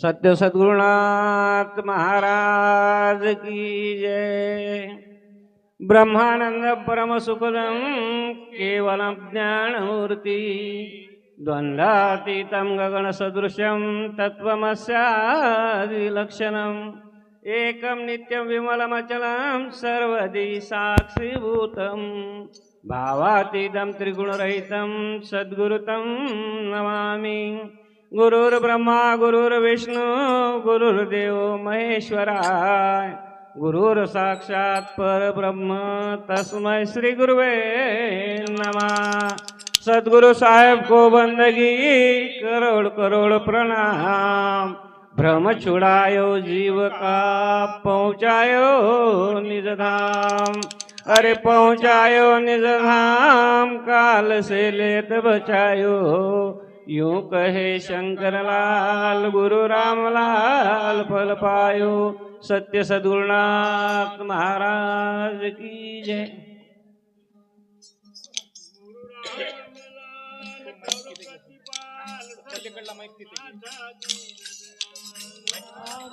सत्य सद्गुरुनाथ महाराज की जय। ब्रह्मानंद परम सुखदम केवलम ज्ञानमूर्ति द्वंद्वातीतं गगन सदृशम तत्वमस्यादिलक्षणम एकम नित्यं विमलमचलं सर्वदी साक्षीभूतं भावातीतं त्रिगुणरहितं सद्गुरुतं नमामि। गुरुर्ब्रह्मा गुरुर्विष्णु गुरुर्देव महेश्वराय गुरुर साक्षात परब्रह्म तस्मै श्री गुरुवे नमः। सद्गुरु साहेब को बंदगी करोड़ करोड़ प्रणाम। भ्रम छुड़ायो जीव का पहुँचायो निज धाम। अरे पहुँचायो निज धाम काल से लेत बचायो। यूं कहे शंकर लाल गुरु राम लाल फल पायो। सत्य सद्गुरुनाथ महाराज की जय।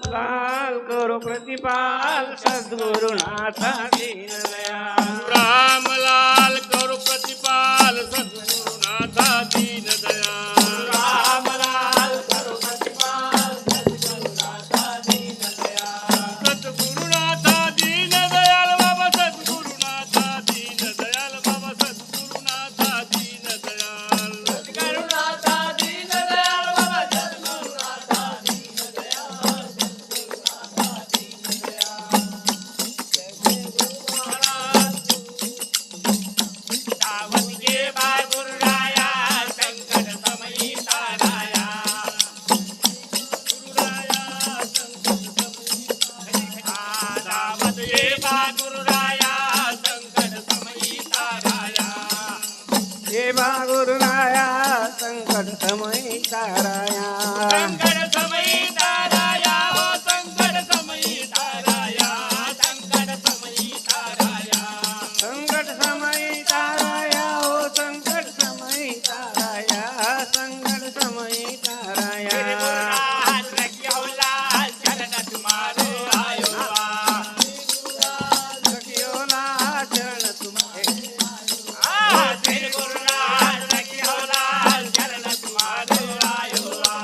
लाल करो प्रतिपाल सद्गुरुनाथ दीन दयाल। राम लाल करो प्रतिपाल सद्गुरुनाथ दीन दयाल। राम लाल करो प्रतिपाल सद्गुरुनाथ दीन दयाल। सद्गुरुनाथ दीन दयाल बाबा सद्गुरुनाथ दीन दयाल बाबा सद्गुरुनाथ दीन दयाल। सद्गुरुनाथ दीन दयाल बाबा सद्गुरुनाथ दीन दयाल। दावत के बाय गुरुराया संकट समयी ताराया। गुरुराया संकट समयी ताराया। दावत के बाय गुरुराया संकट समयी ताराया। हे बा गुरुराया संकट समय ताराया। संकट समयी ताराया हो संकट समयी ताराया। संकट समयी ताराया। संकट समय ताराया हो संकट समय ताराया। संकट समय ताराया। तेरे गुरुनाथ रखियो लाल चरण तुम्हारे आयो आ। रखियो लाल चरण तुम्हारे। तेरे गुरुनाथ रखियो लाल चरण तुम्हारे आयो आ।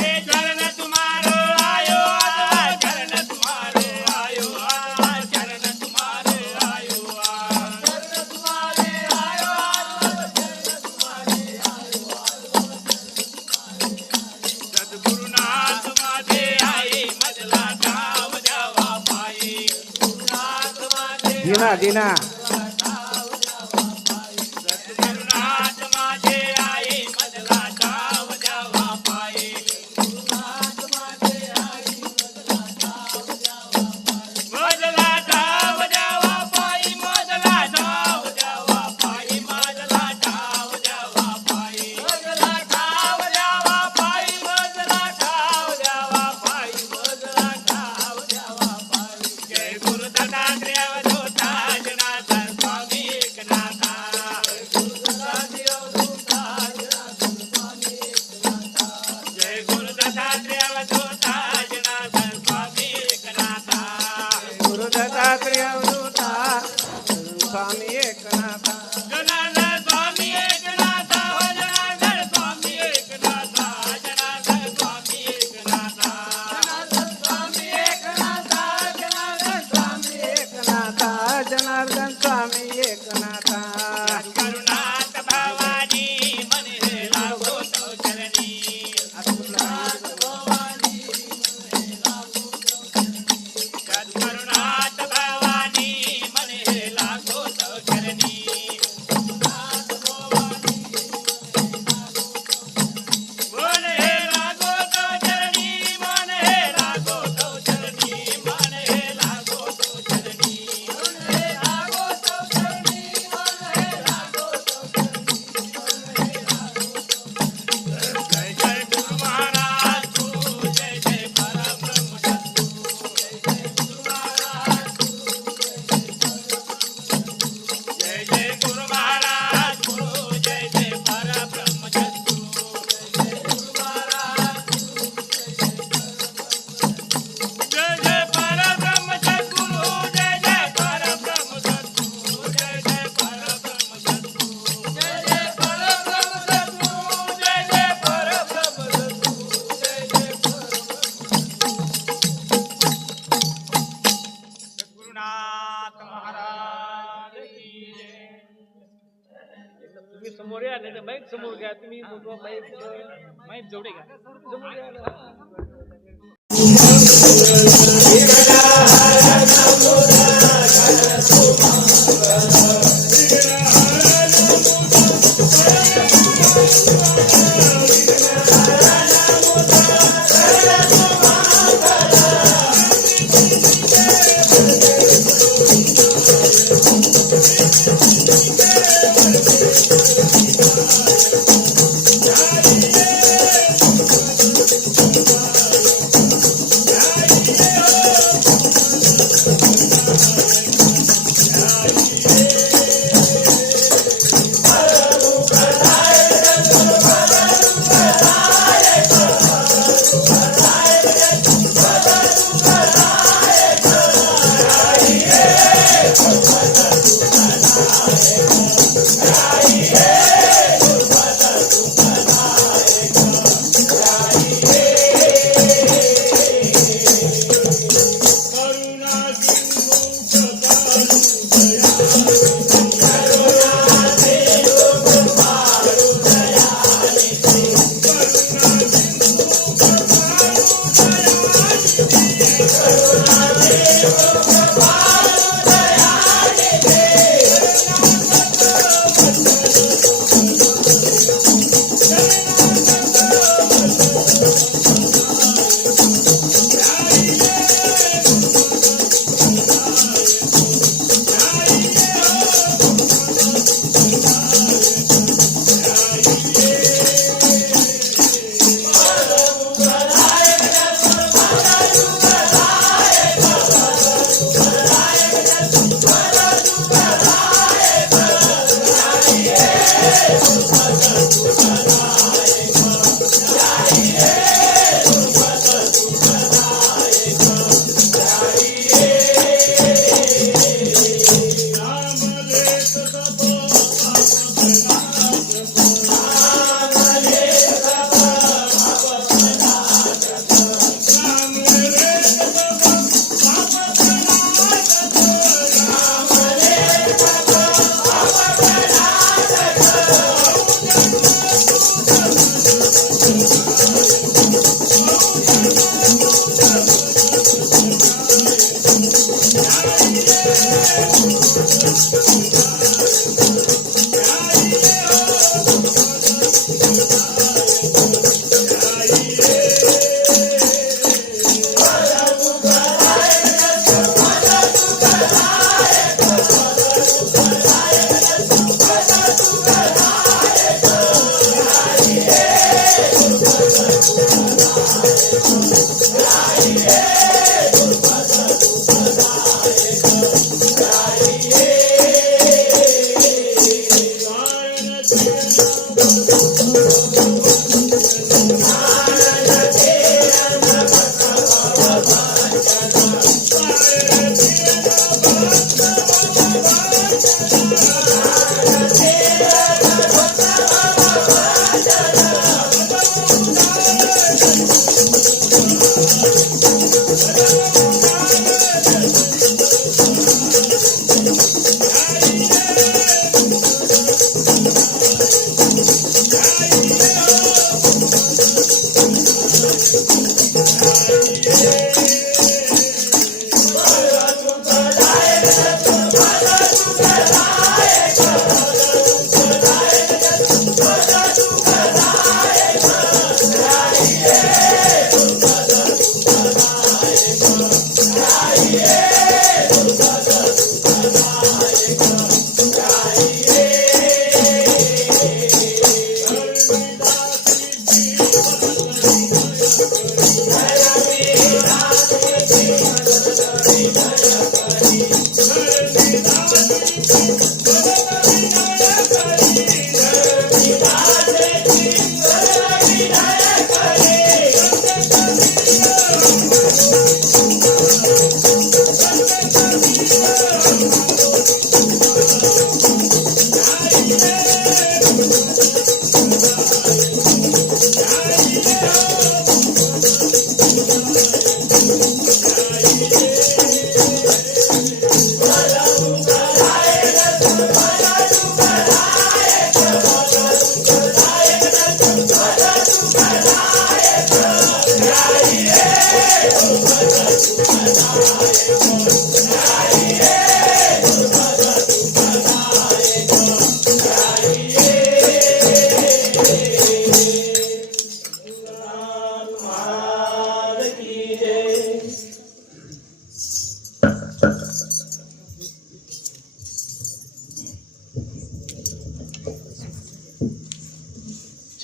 ये चरण तुम्हारे आयो आ। चरण तुम्हारे आयो आ। चरण तुम्हारे आयो आ। सद्गुरुनाथ माझे आई मजला गाव द्यावा पायी। गुरुनाथ माझे दिना दिना सद्गुरुनाथ माझे आई मजला गाव द्यावा पायी। गुरुनाथ माझे आई मजला गाव द्यावा पायी। मजला गाव द्यावा पायी। मजला गाव द्यावा पायी। मजला गाव द्यावा पायी। मजला गाव द्यावा पायी। मजला गाव द्यावा पायी। जय गुरु दत्तात्रेय अवधूता जनार्दन या नाही माईक समोर घ्या तुम्ही माईक जोडे घ्या समोर घ्या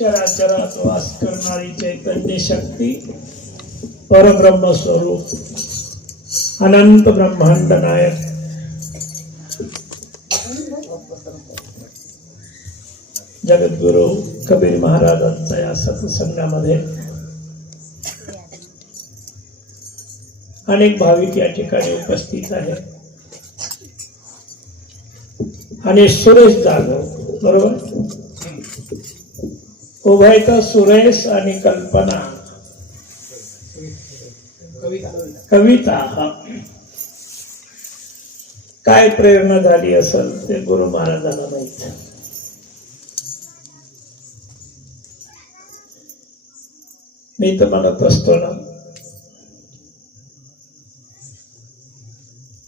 चराचरात वास करणारी चैतन्य शक्ती, परब्रह्म स्वरूप, अनंत ब्रह्मांड नायक, जगद्गुरु कबीर महाराजांच्या या सत्संगामध्ये अनेक भाविक या ठिकाणी उपस्थित आहेत. आणि सुरेश जाधव बरोबर, उभयता सुरेश आणि कल्पना कविता. हा काय प्रेरणा झाली असेल ते गुरु महाराजांना माहित. मी तर म्हणत असतो ना,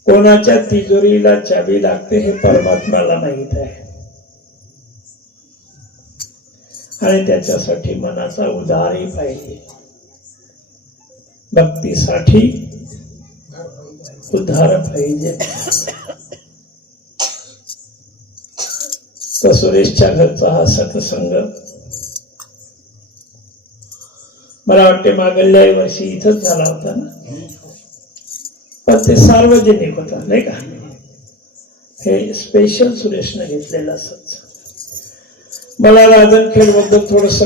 कोणाच्या तिजोरीला चाबी लागते हे परमात्म्याला माहित आहे. आणि त्याच्यासाठी मनाचा उद्धारही पाहिजे. भक्तीसाठी उद्धार पाहिजे. तर सुरेशच्या घरचा हा सत्संग मला वाटते मागल्या वर्षी इथंच झाला होता ना, पण ते सार्वजनिक होता नाही का. हे स्पेशल सुरेशने घेतलेलं असत. मला राजनखेड बद्दल थोडस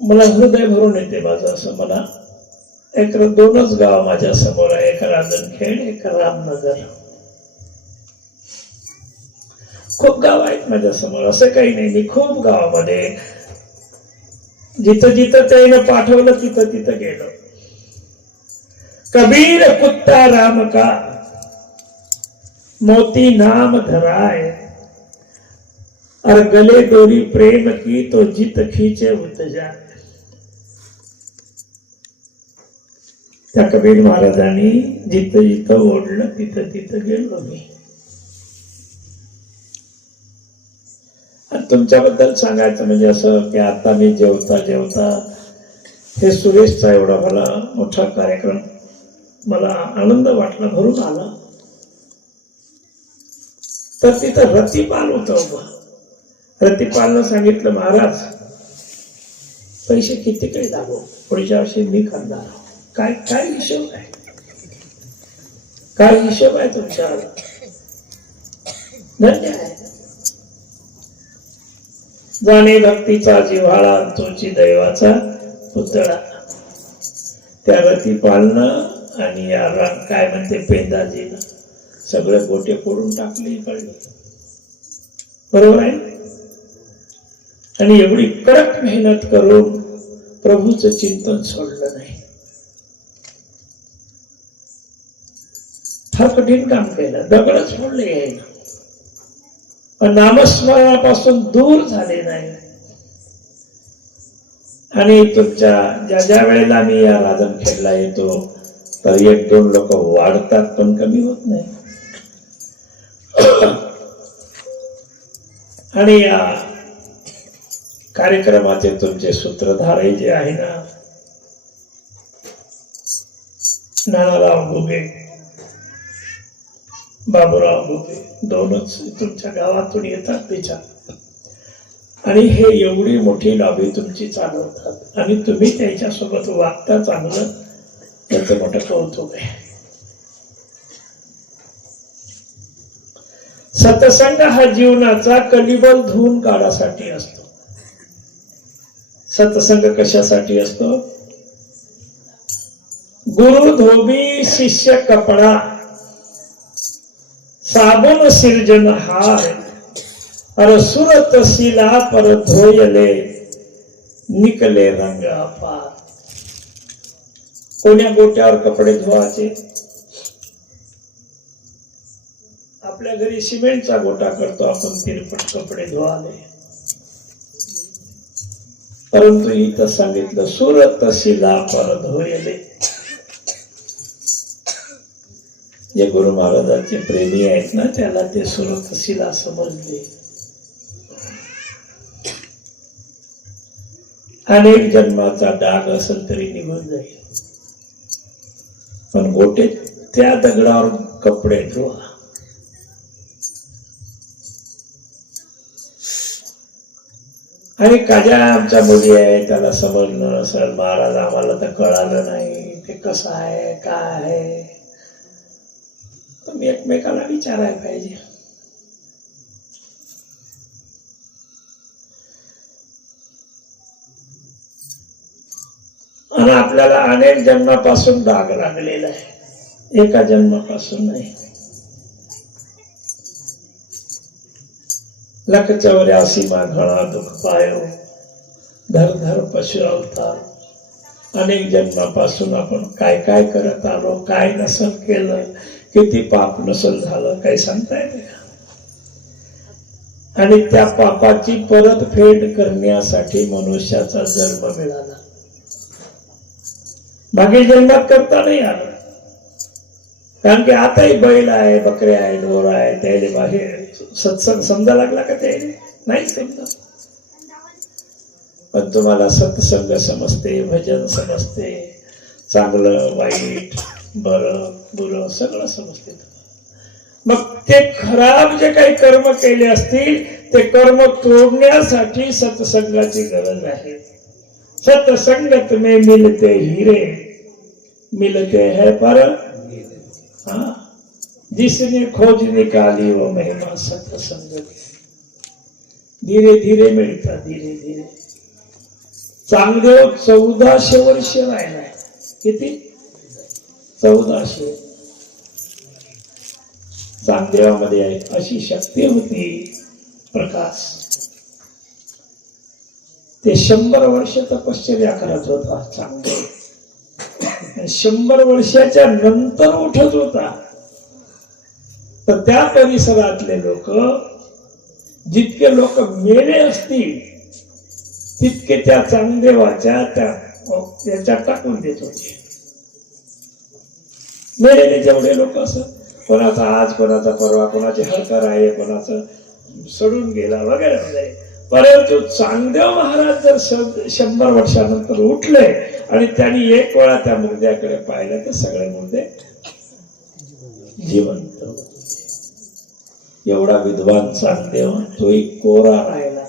मला हृदय भरून येते माझं. असं मला एक दोनच गाव माझ्या समोर आहे, एक राजनखेड, एक रामनगर. खूप गाव आहेत माझ्या समोर, असं काही नाही. मी खूप गावामध्ये जिथं जिथं त्याने पाठवलं तिथं तिथं गेलो. कबीर कुत्ता राम का मोती नाम धराए, और गले डोरी प्रेम की तो जित खींचे उत जाए. त्या कबीर महाराजांनी जिथं जिथं ओढलं तिथं तिथं गेलो मी. आणि तुमच्याबद्दल सांगायचं म्हणजे असं की आता मी जेवता जेवता हे सुरेशचा एवढा मला मोठा कार्यक्रम, मला आनंद वाटला, भरून आला. तर तिथं रतिपाल होतं उभं. रतिपालनं सांगितलं, महाराज पैसे किती काही लागो, पुढच्या वर्षी मी करणार. काय काय हिशोब आहे, काय हिशोब आहे तुमच्या? धन्य आहे. जाणे भक्तीचा जिव्हाळा, तोची दैवाचा पुतळा. त्या रतिपालनं आणि या काय म्हणते पेंदाजीनं सगळे गोटे फोडून टाकले इकडले, बरोबर आहे. आणि एवढी कडक मेहनत करून प्रभूचं चिंतन सोडलं नाही. फार कठीण काम केलं, दगडच फोडले यायला, पण नामस्मरणापासून दूर झाले नाही. आणि तुमच्या ज्या ज्या वेळेला मी या राजनखेडला येतो तर एक दोन लोक वाढतात, पण कमी होत नाही. आणि या कार्यक्रमाचे तुमचे सूत्रधारही जे आहे ना, नानाराव घुगे, बाबूराव घुगे, दोनच तुमच्या गावातून येतात विचार. आणि हे एवढी मोठी लॉबी तुमची चालवतात आणि तुम्ही त्याच्यासोबत वागता चांगलं, त्याचं मोठं कौतुक आहे. सत्संग हा जीवनाचा कलिबल धुवून काढासाठी असतो. सत्संग कशासाठी असतो? गुरु धोबी शिष्य कपडा, साबुन सिरजनहार, और सुरत शिला पर धोयले निकले रंग अपार. कोण्या गोट्यावर कपडे धुवायचे? आपल्या घरी सिमेंटचा गोटा करतो आपण तिरपट कपडे धुवाले, परंतु इथं सांगितलं सुरत शिला पर धोयले. जे गुरु महाराजांचे प्रेमी आहेत ना, त्याला ते सुरत शिला समजले. अनेक जन्माचा डाग असेल तरी निघून जाईल, पण गोटे त्या दगडावर कपडे धुवा. आणि काजा आमच्या मुली आहे, त्याला समजलं सर महाराज आम्हाला तर कळालं नाही ते कसं आहे काय आहे. तुम्ही एकमेकाला विचारायला पाहिजे. आणि आपल्याला अनेक जन्मापासून डाग लागलेला आहे, एका जन्मापासून नाही. लख 84 घणा दुःख पायो, धर धर पशु अवतार. अनेक जन्मापासून आपण काय काय करत आलो, काय नसल केलं, किती पाप नसल झालं, काही सांगता येते का? आणि त्या पापाची परतफेड करण्यासाठी मनुष्याचा जन्म मिळाला. मागील जन्मात करता नाही आलं. कारण की आताही बैल आहे, बकऱ्या आहे, ढोर आहे, त्याला बाहेर सत्संग समजा लागला का? ते नाही समजा. पण तुम्हाला सत्संग समजते, भजन समजते, चांगलं वाईट बरं बुरं सगळं समजते. मग ते खराब जे काही कर्म केले असतील ते कर्म तोडण्यासाठी सत्संगाची गरज आहे. सत्संगत में मिलते हीरे, मिलते हैं पर हाँ, जिसने खोज निकाली वो महिमा सत्संग. धीरे धीरे मिळता, धीरे धीरे. चांगदेव 1400 वर्ष राहिला. किती? 1400. चांगदेवामध्ये अशी शक्ती होती, प्रकाश. ते 100 वर्ष तपश्चर्या करत होता चांगदेव. 100 वर्षाच्या नंतर उठत होता. तर त्या परिसरातले लोक, जितके लोक मेले असतील तितके त्या चांगदेवाच्या त्याच्या टाकून देत होते. मेलेले जेवढे लोक असत, कोणाचा आज, कोणाचा परवा, कोणाचे हरकर आहे, कोणाचं सोडून गेला वगैरे वगैरे. परंतु चांगदेव महाराज जर 100 वर्षानंतर उठले आणि त्यांनी एक वेळा त्या मुर्द्याकडे पाहिलं तर सगळे मुर्दे जिवंत होते. एवढा विद्वान चांगदेव, तोही कोरा राहिला.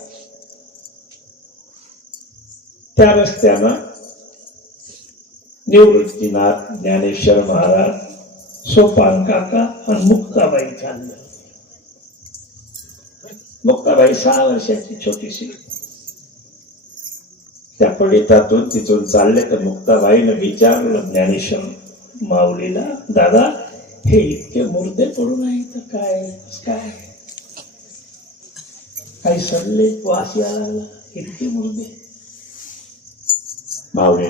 त्या रस्त्यानं निवृत्तीनाथ, ज्ञानेश्वर महाराज, सोपान काका आणि मुक्ताबाई चाललं. मुक्ताबाई 6 वर्षाची छोटीशी. त्या पडितातून तिथून चालले तर मुक्ताबाईनं विचारलं ज्ञानेश्वर माऊलीला, दादा हे इतके मुर्दे पडून आहे तर काय काय काही सडले, वास यायला लागला, इतके मुर्दे. माऊली